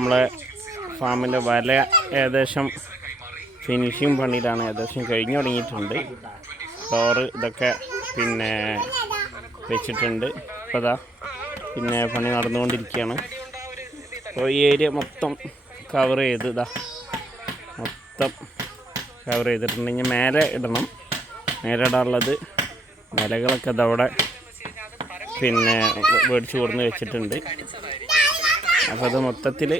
നമ്മളെ ഫാമിന്റെ വല ഏകദേശം ഫിനിഷിങ് പണിയിലാണ് ഏകദേശം കഴിഞ്ഞു തുടങ്ങിയിട്ടുണ്ട്. ഡോറ് ഇതൊക്കെ പിന്നെ വെച്ചിട്ടുണ്ട്. ഇപ്പോൾ അതാ പിന്നെ പണി നടന്നുകൊണ്ടിരിക്കുകയാണ്. അപ്പോൾ ഈ ഏരിയ മൊത്തം കവർ ചെയ്ത് ഇതാ മൊത്തം കവർ ചെയ്തിട്ടുണ്ട്. ഇനി മേലെ ഇടണം. മേലെ ഇടാനുള്ളത് നിലകളൊക്കെ അതവിടെ പിന്നെ മേടിച്ച് കൊടുന്ന് വെച്ചിട്ടുണ്ട്. അപ്പോൾ അത് മൊത്തത്തിൽ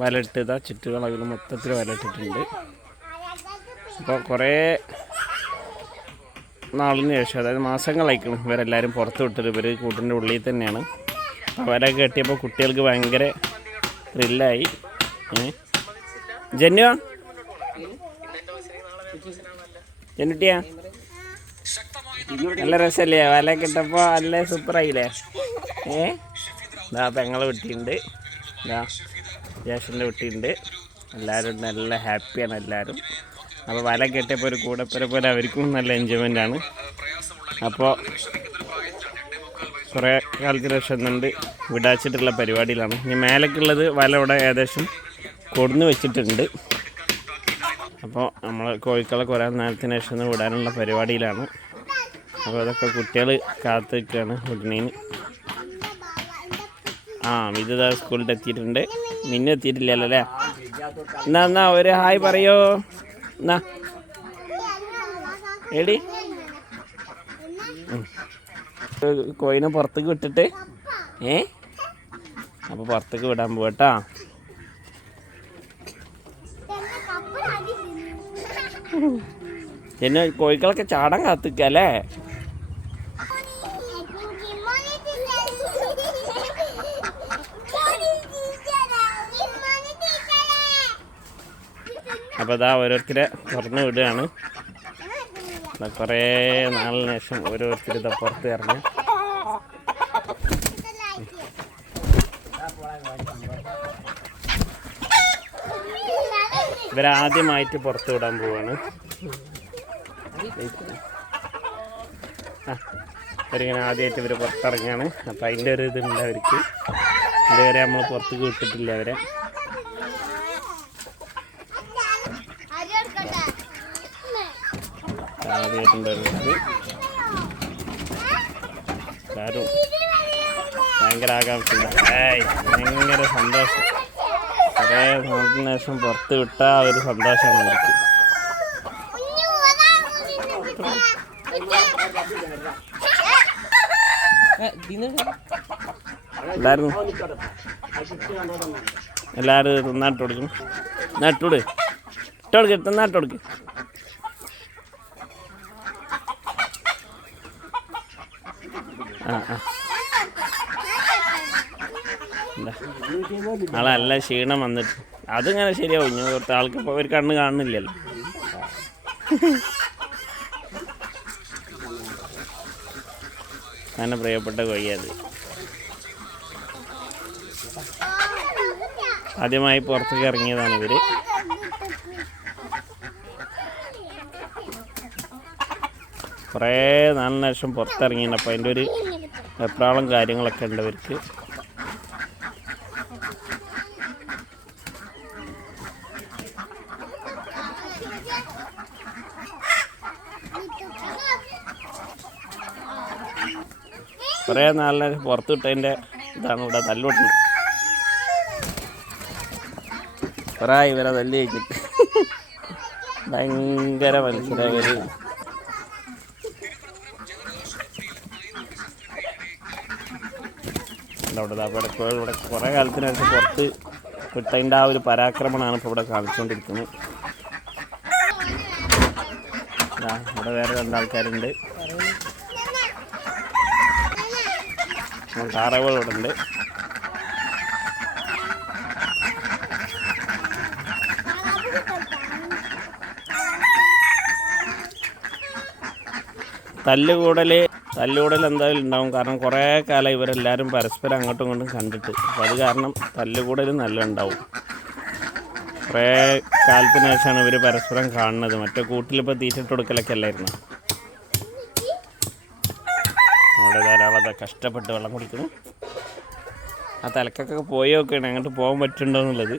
വലയിട്ട് ചുറ്റുകളവിൽ മൊത്തത്തിൽ വലയിട്ടിട്ടുണ്ട് അപ്പോൾ കുറേ നാളിന് ശേഷം അതായത് മാസങ്ങളായിരിക്കും ഇവരെല്ലാവരും പുറത്ത് വിട്ടത്. ഇവർ കൂട്ടിന്റെ ഉള്ളിൽ തന്നെയാണ്. അവരൊക്കെ കെട്ടിയപ്പോൾ കുട്ടികൾക്ക് ഭയങ്കര ത്രില്ലായി ജന്യ ജനുട്ടിയാ നല്ല രസമല്ലേ വല കിട്ടപ്പോൾ നല്ല സൂപ്പറായില്ലേ ഏ? ഇതാ പെങ്ങളെ വെട്ടിയുണ്ട് ഇതാ ജേഷന്റെ വെട്ടിയുണ്ട് എല്ലാവരും നല്ല ഹാപ്പിയാണ് എല്ലാവരും അപ്പോൾ വല കെട്ടിയപ്പോൾ ഒരു കൂടപ്പുര പോലെ അവർക്കും നല്ല എൻജോയ്മെന്റ് ആണ്. അപ്പോൾ കുറേ കാലത്തിന് ശേഷം എന്നുണ്ട് വിടാച്ചിട്ടുള്ള പരിപാടിയിലാണ്. ഇനി മേലേക്കുള്ളത് വല ഇവിടെ ഏകദേശം കൊടുന്ന് വെച്ചിട്ടുണ്ട്. അപ്പോൾ നമ്മൾ കോഴിക്കളെ കുറേ നേരത്തിന് ശേഷം വിടാനുള്ള പരിപാടിയിലാണ്. അപ്പോൾ അതൊക്കെ കുട്ടികൾ കാത്തിരിക്കുകയാണ് വിടണേന്. ആ മിതുതാ സ്കൂളിൽ എത്തിയിട്ടുണ്ട് നിന്നെ എത്തിയിട്ടില്ലല്ലോ അല്ലേ? എന്നാ എന്നാ ഒരു ഹായ് പറയോ. എന്നാ. എടി. കോയിനെ പുറത്തേക്ക് വിട്ടിട്ട്. ഏ? അപ്പോൾ പുറത്തേക്ക് വിടാൻ പോകട്ടാ പിന്നെ കോഴികളൊക്കെ ചാടാൻ കാത്തിക്കല്ലേ അപ്പോൾ ഇതാ ഓരോരുത്തരെ പറഞ്ഞു വിടുകയാണ്. കുറേ നാളിന് ശേഷം ഓരോരുത്തർ ഇതാ പുറത്ത് ഇറങ്ങി. ഇവരാദ്യമായിട്ട് പുറത്ത് വിടാൻ പോവാണ്. ഇവരിങ്ങനെ ആദ്യമായിട്ട് ഇവർ പുറത്തിറങ്ങിയാണ് അപ്പം അതിന്റെ ഒരു ഇതുണ്ട് അവർക്ക്. ഇതുവരെ നമ്മൾ പുറത്തേക്ക് വിട്ടിട്ടില്ല അവരെ. ആദ്യമായിട്ടുണ്ടായിരുന്നത്. എല്ലാവരും ഭയങ്കര ആകാംക്ഷ ഭയങ്കര സന്തോഷം. കുറേ നാട്ടിന് ശേഷം പുറത്ത് വിട്ടാൽ ഒരു സന്തോഷമാണ് അവർക്ക് എല്ലാവരും എല്ലാവരും തിന്നാട്ട് കൊടുക്കും നട്ടോട് ഇട്ടോടുക്ക് തിന്നാട്ട് കൊടുക്ക് നല്ല ക്ഷീണം വന്നിട്ട്. അതിങ്ങനെ ശരിയാവും. ഞാൻ കുറച്ച് ആൾക്ക് ഇപ്പോൾ ഒരു കണ്ണ് കാണുന്നില്ലല്ലോ. അങ്ങനെ പ്രിയപ്പെട്ട കൊയ്യത് ആദ്യമായി പുറത്തേക്ക് ഇറങ്ങിയതാണ് ഇവർ. കുറേ നാലിന് ലക്ഷം പുറത്തിറങ്ങിയിട്ടുണ്ട് അപ്പോൾ അതിന്റെ ഒരു വെപ്രാളം കാര്യങ്ങളൊക്കെ ഉണ്ട് അവർക്ക് കുറേ നാളെ ശേഷം പുറത്ത് വിട്ടതിന്റെ ഇതാണ് ഇവിടെ തല്ലുകൊട്ടുന്നത് കുറേ ഇവരെ തല്ലി വെച്ചിട്ട് ഭയങ്കര മനുഷ്യരവര് അവിടെ. ദാ ഇവിടെ കുറേ കാലത്തിനായിട്ട് പുറത്ത് വിട്ടതിന്റെ ആ ഒരു പരാക്രമണമാണ് ഇപ്പോൾ ഇവിടെ കാണിച്ചുകൊണ്ടിരിക്കുന്നത്. ഇവിടെ വേറെ രണ്ടാൾക്കാരുണ്ട് താറാവുകൾ ഇവിടെ ഉണ്ട്. തല്ലുകൂടൽ തല്ലുകൂടൽ എന്തായാലും ഉണ്ടാവും. കാരണം കുറേ കാലം ഇവരെല്ലാവരും പരസ്പരം അങ്ങോട്ടും ഇങ്ങോട്ടും കണ്ടിട്ട്. അപ്പോൾ അത് കാരണം തല്ലുകൂടൽ നല്ല ഉണ്ടാവും. കുറേ കാലത്തിന് ശേഷമാണ് ഇവർ പരസ്പരം കാണുന്നത്. മറ്റേ കൂട്ടിലിപ്പോൾ തീറ്റിട്ട് കൊടുക്കലൊക്കെ അല്ലായിരുന്നു? അവിടെ ധാരാളം കഷ്ടപ്പെട്ട് വെള്ളം കുടിക്കുന്നു. ആ തലക്കൊക്കെ പോയി നോക്കുകയാണ് അങ്ങോട്ട് പോകാൻ പറ്റുന്നുണ്ടോ എന്നുള്ളത്.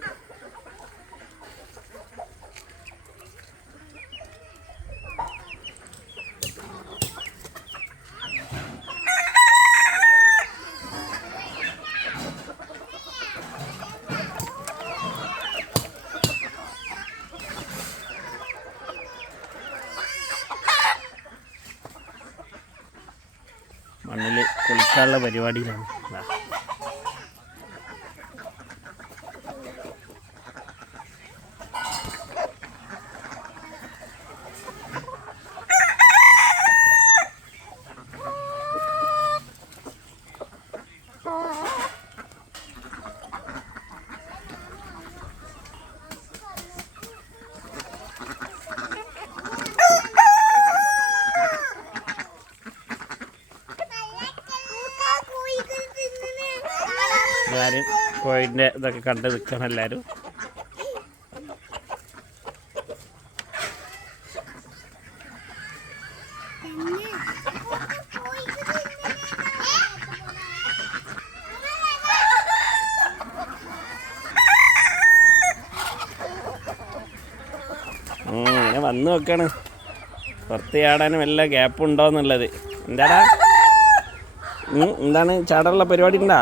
കുളിക്കാനുള്ള പരിപാടിയിലാണ് ദാ. എല്ലാവരും കോഴിന്റെ ഇതൊക്കെ കണ്ട് നിൽക്കണം എല്ലാവരും അങ്ങനെ വന്ന് നോക്കാണ്. പുറത്ത് ചാടാനും വല്ല ഗ്യാപ്പ് ഉണ്ടോ എന്നുള്ളത്. എന്താടാ? എന്താണ്? ചാടാനുള്ള പരിപാടി ഉണ്ടാ?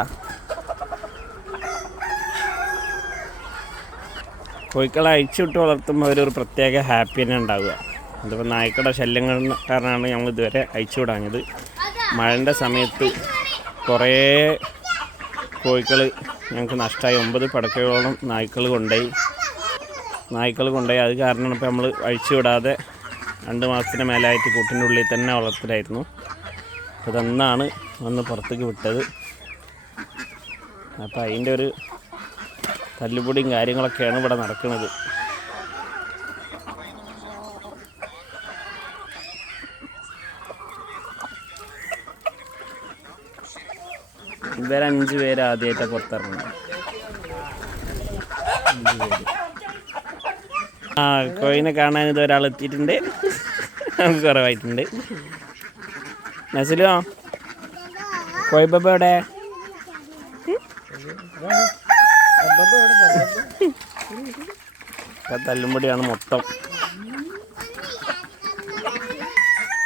കോഴിക്കളെ അഴിച്ചുവിട്ട് വളർത്തുമ്പോൾ അവരൊരു പ്രത്യേക ഹാപ്പിനെ ഉണ്ടാവുക. അതിപ്പോൾ നായ്ക്കളുടെ ശല്യങ്ങൾ കാരണമാണ് ഞങ്ങൾ ഇതുവരെ അഴിച്ചുവിടാഞ്ഞത് മഴന്റെ സമയത്ത് കുറേ കോഴിക്കൾ ഞങ്ങൾക്ക് നഷ്ടമായി. ഒമ്പത് പടക്കയോളം നായ്ക്കൾ കൊണ്ടുപോയി. നായ്ക്കൾ കൊണ്ടുപോയി. അത് കാരണമാണ് ഇപ്പോൾ നമ്മൾ അഴിച്ചു വിടാതെ രണ്ട് മാസത്തിന് മേലായിട്ട് കൂട്ടിന്റെ ഉള്ളിൽ തന്നെ വളർത്തലായിരുന്നു. അപ്പോൾ ഇതൊന്നാണ് ഒന്ന് പുറത്തേക്ക് വിട്ടത്. അപ്പോൾ അതിന്റെ ഒരു തല്ലുപൊടിയും കാര്യങ്ങളൊക്കെയാണ് ഇവിടെ നടക്കുന്നത്. ഇവരഞ്ചു പേര് ആദ്യമായിട്ടാണ് പുറത്തിറങ്ങുന്നത്. ആ കോയിനെ കാണാൻ ഇത് ഒരാൾ എത്തിയിട്ടുണ്ട്. നമുക്ക് കുറവായിട്ടുണ്ട്. നസിലോ? കോയിബബ എവിടെ? തല്ലുംപൊടിയാണ് മൊത്തം.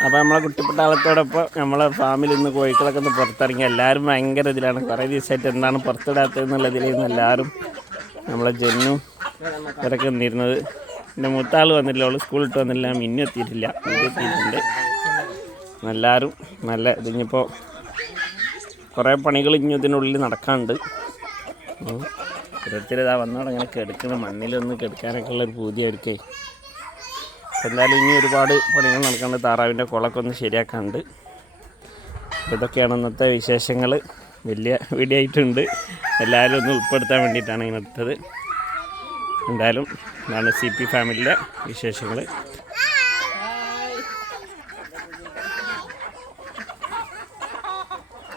അപ്പോൾ നമ്മളെ കുട്ടിപ്പട്ടാളത്തോടൊപ്പം നമ്മളെ ഫാമിൽ ഇന്ന് കോഴിക്കളൊക്കെ ഒന്ന് പുറത്തിറങ്ങി എല്ലാവരും ഭയങ്കര ഇതിലാണ്. കുറേ ദിവസമായിട്ട് എന്താണ് പുറത്തിടാത്തതെന്നുള്ള നിന്ന് എല്ലാവരും നമ്മളെ ജെന്നും ഇവരൊക്കെ നിന്നിരുന്നത് എന്റെ മൂത്താൾ വന്നില്ല അവൾ സ്കൂളിൽ ഇട്ട് വന്നില്ല മിന്നു എത്തിയിട്ടില്ല മിന്നു എത്തിയിട്ടുണ്ട്. എല്ലാവരും നല്ല ഇതിനിപ്പോൾ കുറേ പണികൾ ഇനി ഇതിനുള്ളിൽ നടക്കാനുണ്ട്. ഇതാ വന്നോടെ അങ്ങനെ കെടുക്കണം. മണ്ണിലൊന്ന് കെടുക്കാനൊക്കെ ഉള്ള ഒരു പൂതിയായിരിക്കേ. എന്തായാലും ഇനി ഒരുപാട് പണികൾ നടക്കുന്നുണ്ട് താറാവിന്റെ കുളമൊക്കെ ഒന്ന് ശരിയാക്കാനുണ്ട് അപ്പോൾ ഇതൊക്കെയാണ് ഇന്നത്തെ വിശേഷങ്ങൾ വലിയ വീഡിയോ എല്ലാവരും ഒന്ന് ഉൾപ്പെടുത്താൻ വേണ്ടിയിട്ടാണ് ഇങ്ങനെ എടുത്തത്. എന്തായാലും ഇതാണ് സി പി ഫാമിലിയിലെ വിശേഷങ്ങൾ